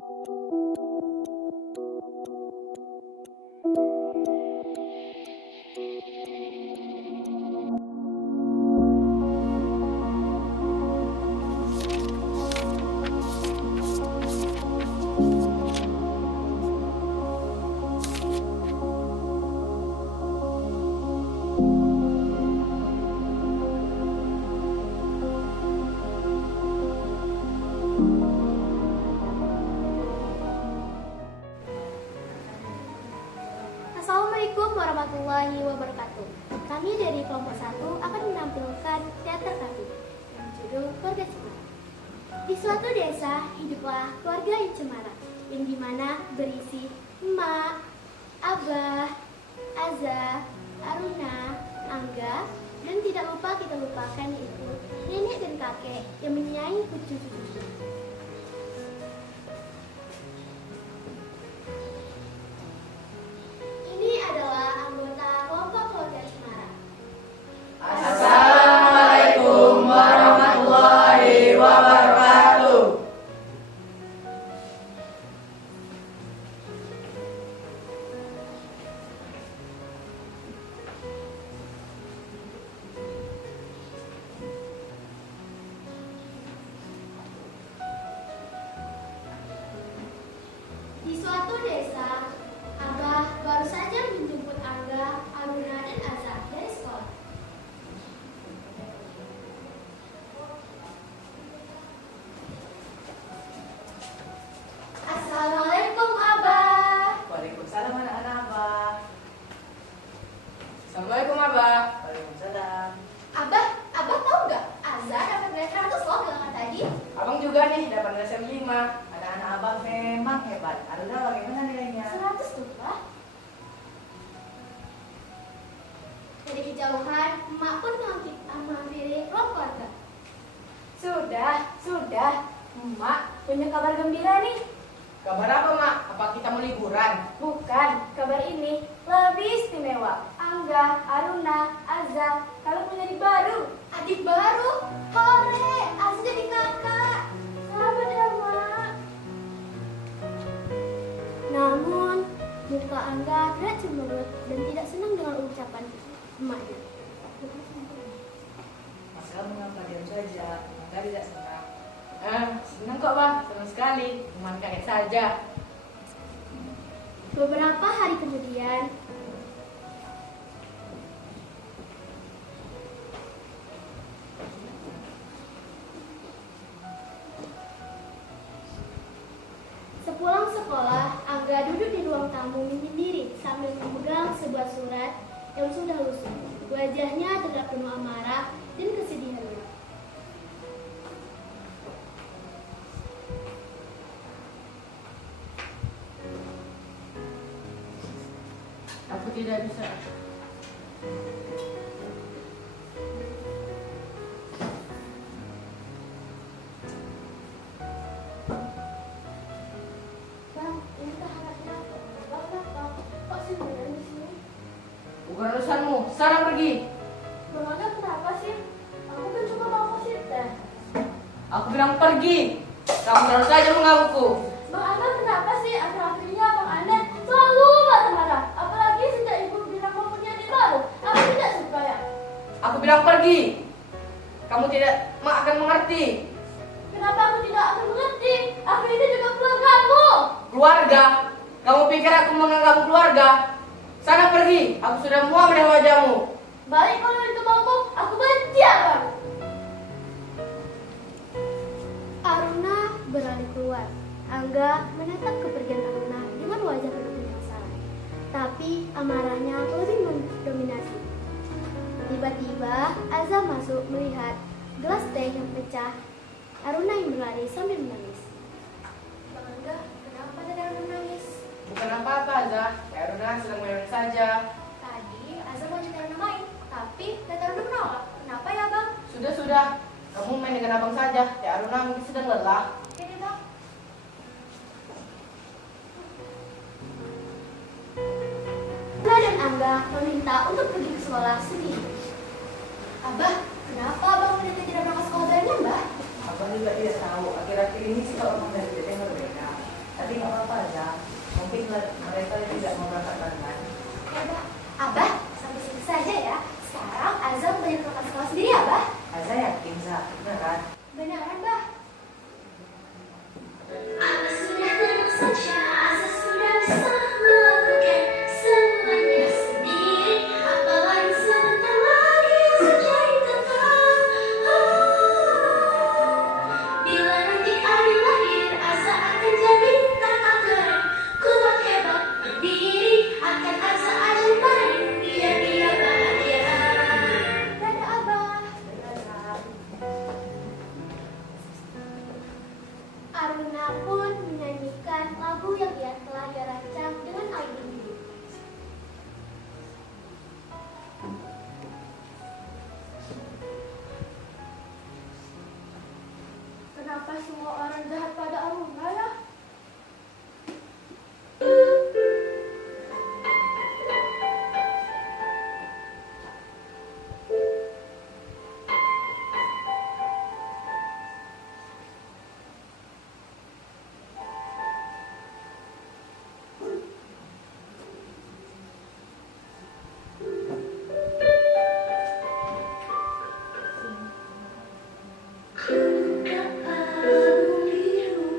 Assalamualaikum warahmatullahi wabarakatuh. Kami dari kelompok 1 akan menampilkan teater kami yang berjudul Keluarga Cemara. Di suatu desa hiduplah keluarga yang cemara, yang dimana berisi emak, abah, Azah, Aruna, Angga, dan tidak lupa kita lupakan yaitu nenek dan kakek yang menyayangi cucu-cucu. Ini adalah anggota kelompok keluarga Cemara. Assalamualaikum warahmatullahi wabarakatuh. Di suatu desa, Abah baru saja menjemput Angga, Aruna, dan Azah dari sekolah. Assalamualaikum, Abah. Waalaikumsalam anak-anak Abah. Assalamualaikum Abah. Waalaikumsalam. Abah tahu nggak? Azah dapat nilai 100 loh bilangan tadi. Abang juga nih dapat nilai 5. Anak-anak Abah memang hebat. Aruna bagaimana nilainya? 100 tuh, Pak. Dari kejauhan, emak pun menghampiri ruang keluarga. Sudah. Emak punya kabar gembira nih. Kabar apa Mak? Apa kita mau liburan? Bukan, kabar ini lebih istimewa. Angga, Aruna, Azza, kalau punya adik baru. Adik baru? Hore, Azah jadi kakak. Selamat ya, Mak. Namun, muka Angga tidak cemberut dan tidak senang dengan ucapan emaknya. Masa mengapa diam saja? Maka tidak senang. Senang kok Bang, senang sekali. Cuma kaget saja. Beberapa hari kemudian, sepulang sekolah, Angga duduk di ruang tamu menyendiri sambil memegang sebuah surat yang sudah lusuh. Wajahnya terlihat penuh amarah dan kesedihannya. Aku tidak bisa. Bang, ini tahanannya kenapa? Kok sendirian di sini? Bukan urusanmu. Sekarang pergi. Bang Angga kenapa sih? Aku kan cuma mau ngasih teh. Aku bilang pergi. Kamu terus saja menggangguku. Bang Angga kenapa sih? Akhir-akhirnya Bang Anda selalu marah-marah. Apalagi sejak ibu bilang mau punya adik baru. Aku tidak suka ya. Aku bilang pergi. Kamu tidak akan mengerti. Kenapa aku tidak akan mengerti? Aku ini juga keluargamu. Keluarga? Kamu pikir aku menganggapmu keluarga? Sana pergi. Aku sudah muak melihat wajahmu. Baik kalau itu maumu, aku benci abang. Aruna berlari keluar. Angga menatap kepergian Aruna dengan wajah penuh penyesalan. Tapi amarahnya lebih mendominasi. Tiba-tiba Azza masuk melihat gelas teh yang pecah. Aruna yang berlari sambil menangis. Bang Angga, kenapa tadi Aruna menangis? Bukan apa-apa, Azah. Ya Aruna sedang main saja. Tadi Azza mau ajak Aruna main, tapi Tete Aruna menolak. Kenapa ya Bang? Sudah. Kamu main dengan abang saja. Ya Aruna mungkin sedang lelah. Oke deh Bang. Aruna dan Angga meminta untuk pergi ke sekolah sendiri. Abah, kenapa Abang Tete tidak berangkat sekolah barengnya Mbah? Abang juga tidak tahu. Akhir-akhir ini sikap abang dari Teteh berbeda. Tapi nggak apa-apa aja. Mungkin mereka tidak mau berangkat barengan. Ya, Abah. Abah, sampai situ saja ya. Sekarang Azam banyak ke sekolah sendiri, Abah. Aza yakin, Za? Beneran? Beneran, Bah. Apa sudah tenang saja, Asa sudah bisa melakukan semuanya sendiri. Apalagi sebentar lagi sejak tetap. Bila nanti hari lahir, Asa akan jadi tak keren, kuat hebat berdiri. Akan Asa ajak main, biar dia bahagia. Dadah, Abah. Aruna pun menyanyikan lagu yang telah ia rancang dengan album ini. Kenapa semua orang jahat pada Aruna ya? Ku kapal biru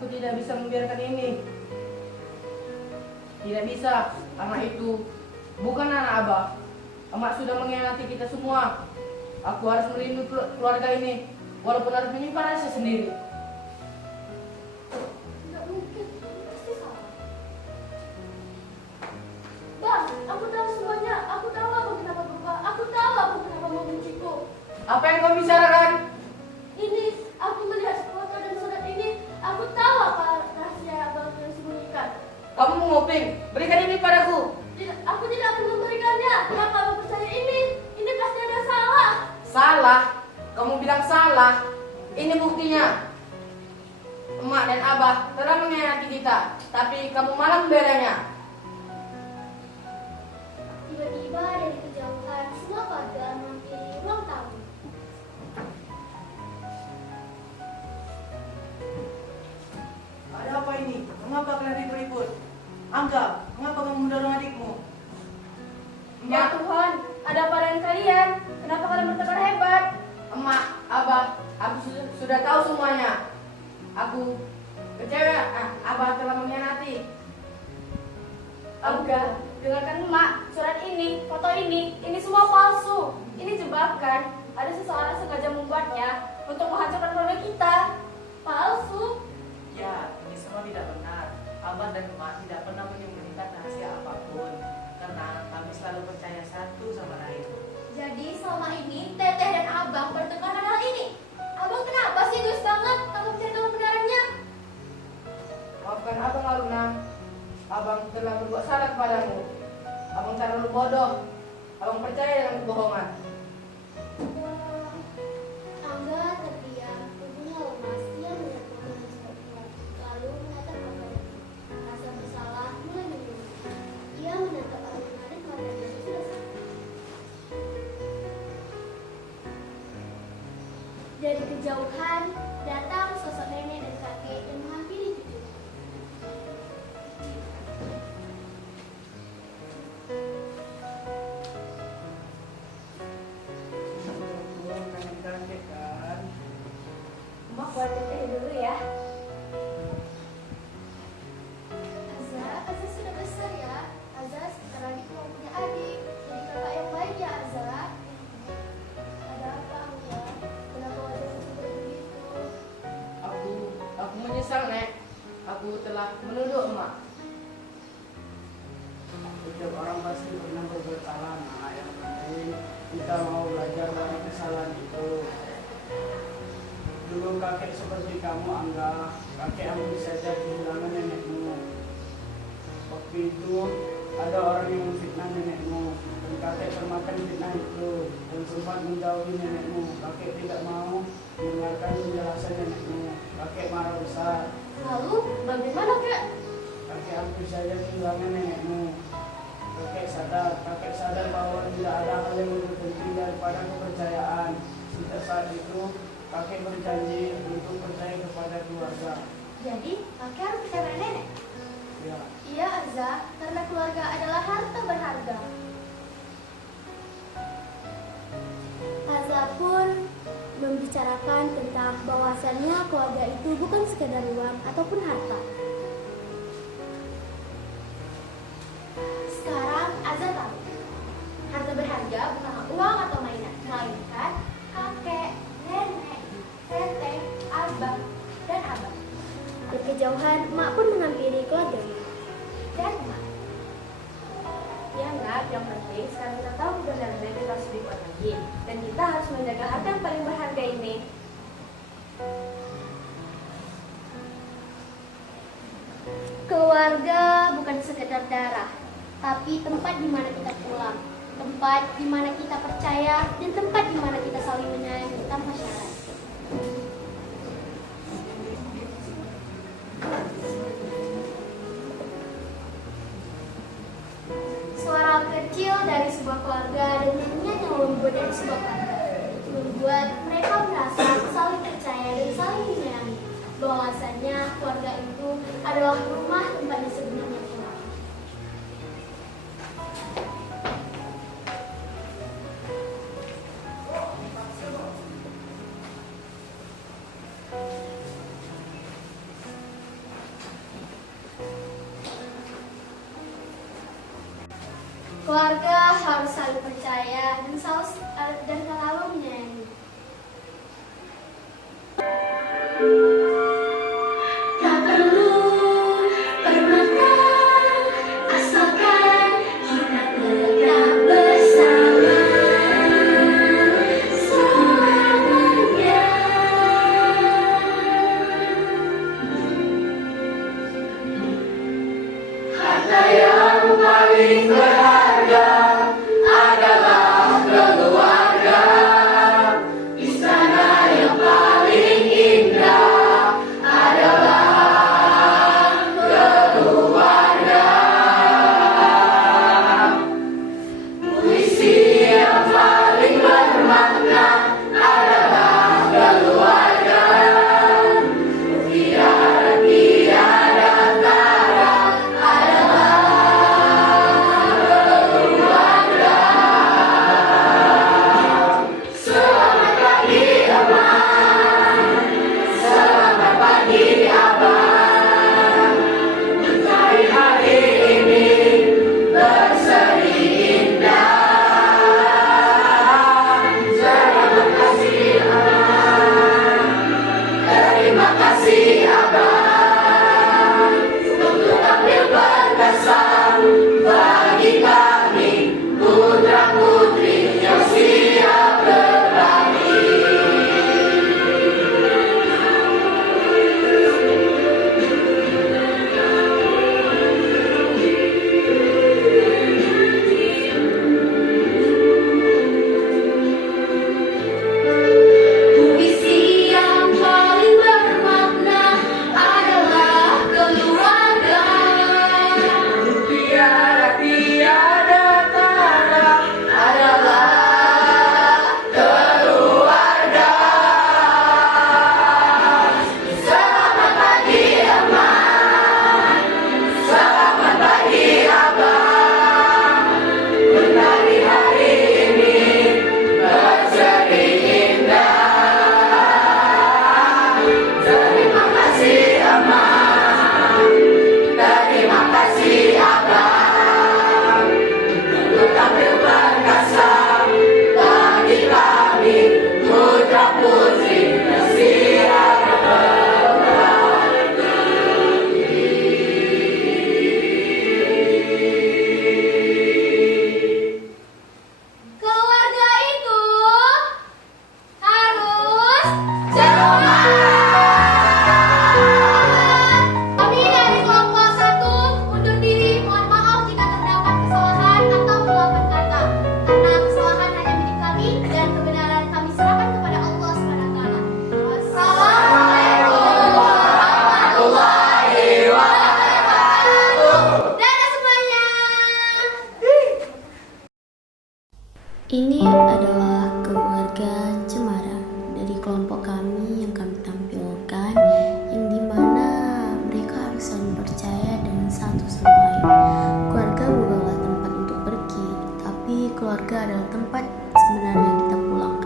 Aku tidak bisa membiarkan ini. Tidak bisa, anak itu bukan anak Abah. Emak sudah mengkhianati kita semua. Aku harus melindungi keluarga ini, walaupun harus menyimpan rasa sendiri. Nggak mungkin, pasti salah. Bang, aku tahu semuanya. Aku tahu abang kenapa berubah. Aku tahu abang kenapa membenciku. Apa yang kau bicarakan? Ini, aku melihat foto dan surat ini. Aku tahu apa rahasia abang yang sembunyikan. Kamu menguping, berikan ini padaku. Aku tidak akan memberikannya. Kenapa abang percaya ini? Ini pasti ada salah. Salah? Kamu bilang salah? Ini buktinya. Emak dan Abah telah mengkhianati kita, tapi kamu malah membelanya. Tiba-tiba dari kejauhan, semua keluarga menghampiri ruang tamu. Ada apa ini? Mengapa kalian ribut? Angga, mengapa kamu mendorong adikmu? Ya Tuhan, ada apa dengan kalian? Kenapa kalian bertengkar hebat? Emak, Abah, aku sudah tahu semuanya. Aku kecewa, Abah telah mengkhianati. Angga, dengarkan emak, surat ini, foto ini semua palsu. Ini jebakan. Ada seseorang sengaja membuatnya untuk menghancurkan keluarga kita. Palsu? Ya, ini semua tidak benar. Abah dan emak tidak pernah menyembunyikan rahasia apapun. Karena kami selalu percaya satu sama lain. Jadi selama ini Teteh dan Abang bertengkar karena hal ini. Abang kenapa sih egois banget? Kamu mencari tahu kebenarannya. Maafkan Abang Aruna. Abang telah berbuat salah kepadamu. Abang terlalu bodoh. Abang percaya dengan kebohongan. Angga terdiam, tubuhnya lemas. Dia melihat foto dan suratnya, lalu menatap kabarnya. Rasa bersalah mulai menyulut. Ia menatap Aruna dan keluarganya sudah sampai. Dari kejauhan datang sosok nenek dan kakek dan menghampiri cucunya. Emak buat teteh dulu ya. Azza sudah besar ya. Azza sebentar lagi mau punya adik. Jadi kakak yang baik ya Azza. Ada apa Angga? Kenapa wajahmu seperti begitu? Aku menyesal, Nek. Aku telah menuduh emak. Setiap orang pasti pernah berbuat salah. Nah, yang penting kita mau belajar dari kesalahan itu. Dulu kakek seperti kamu, Angga. Kakek hampir saja kehilangan nenekmu. Waktu itu ada orang yang memfitnah nenekmu, dan kakek termakan fitnah itu dan sempat menjauhi nenekmu. Kakek tidak mau mendengarkan penjelasan nenekmu. Kakek marah besar. Lalu bagaimana kak? Kakek hampir saja kehilangan nenekmu. Kakek sadar bahwa tidak ada hal yang lebih penting daripada kepercayaan. Sejak saat itu, kakek berjanji untuk percaya kepada keluarga. Jadi kakek harus percaya pada nenek? Ya, Iya Azza, karena keluarga adalah harta berharga. Azza pun membicarakan tentang bahwasannya keluarga itu bukan sekedar uang ataupun harta. Sekarang Azza tahu, harta berharga bukanlah uang atau mainan, melainkan kakek, nenek, teteh, abang, dan abang. Dari kejauhan, Mak pun menghampiri keluarganya. Dan Mak, Ya enggak, yang penting sekarang kita tahu kebenarannya kita harus dibuat lagi. Dan kita harus menjaga harta yang paling berharga ini. keluarga bukan sekedar darah, tapi tempat di mana kita pulang, tempat di mana kita percaya, dan tempat di mana kita saling menyayangi tanpa syarat. Suara kecil dari sebuah keluarga dan nyanyian yang lembut dari sebuah keluarga membuat mereka merasa saling percaya dan saling menyayangi. Bahwasannya keluarga itu adalah rumah tempatnya sebenarnya pulang. Keluarga harus saling percaya dan selalu menyayangi. Tak perlu permata, asalkan kita tetap bersama selamanya. Harta yang paling berharga adalah keluarga. Istana yang paling indah adalah keluarga. Puisi yang paling bermakna adalah keluarga. Mutiara tiada tara adalah keluarga. Selamat pagi abang, selamat pagi abang. Mencari hari ini berseri indah. Terima kasih abang, terima kasih abang untuk tampil berkesan bagi kami putra putri yang siap berbakti. Puisi yang paling bermakna adalah keluarga. Mutiara tiada tara adalah keluarga. Selamat pagi aman, selamat pagi abang. Menari hari ini berseri indah. Terima kasih aman, terima kasih abang untuk tampil perkasa bagi kami putra putri yang siap Keluarga itu harus selamat. Kami dari kelompok 1 undur diri. Mohon maaf jika terdapat kesalahan atau kelupaan kata. Karena kesalahan hanya milik kami dan kebenaran kami serahkan kepada Allah SWT. Wassalamualaikum warahmatullahi wabarakatuh. Dadah semuanya. Ini adalah keluarga Cemara dari kelompok kami yang kami tampilkan, yang dimana mereka harus saling percaya dengan satu sama lain. Keluarga bukanlah tempat untuk pergi, tapi keluarga adalah tempat sebenarnya kita pulang,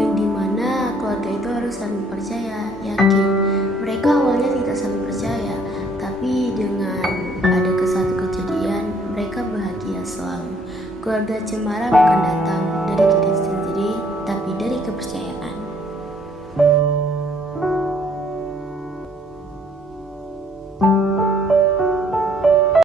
yang dimana keluarga itu harus saling percaya, yakin. Mereka awalnya tidak saling percaya, tapi dengan ada satu kejadian mereka bahagia selalu. Keluarga Cemara bukan datang dari kita